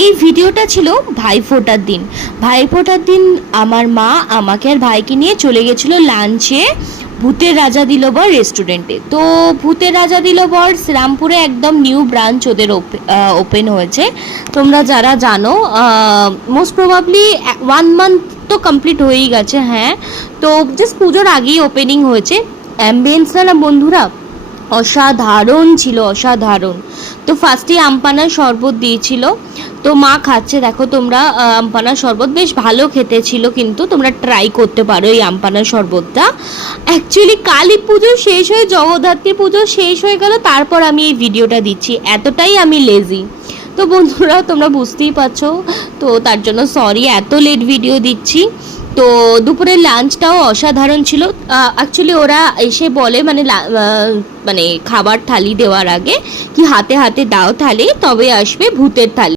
এই ভিডিওটা ছিল ভাইফোঁটার দিন। ভাইফোঁটার দিন আমার মা আমাকে আর ভাইকে নিয়ে চলে গেছিলো লাঞ্চে ভূতের রাজা দিল বর রেস্টুরেন্টে। তো ভূতের রাজা দিল বর শ্রীরামপুরে একদম নিউ ব্রাঞ্চ ওদের ওপেন হয়েছে। তোমরা যারা জানো, মোস্ট প্রবাবলি 1 মান্থ তো কমপ্লিট হয়েই গেছে। হ্যাঁ, তো জাস্ট পুজোর আগেই ওপেনিং হয়েছে। অ্যাম্বিয়েন্সটা না বন্ধুরা অসাধারণ ছিল, অসাধারণ। তো ফার্স্টে আমপানার শরবত দিয়েছিল, তো মা খাচ্ছে, দেখো তোমরা। আমপানার শরবত বেশ ভালো খেতে ছিল, কিন্তু তোমরা ট্রাই করতে পারো এই আমপানার শরবতটা। অ্যাকচুয়ালি কালী পুজো শেষ হয়ে জগদ্ধাত্রী পুজো শেষ হয়ে গেল, তারপর আমি এই ভিডিওটা দিচ্ছি, এতটাই আমি লেজি। তো বন্ধুরা তোমরা বুঝতেই পারছো, তো তার জন্য সরি এত লেট ভিডিও দিচ্ছি। তো দুপুরের লাঞ্চটাও অসাধারণ ছিল। অ্যাকচুয়ালি ওরা এসে বলে মানে খাবার থালি দেওয়ার আগে কি হাতে হাতে দাও থালি, তবে আসবে ভূতের থালি।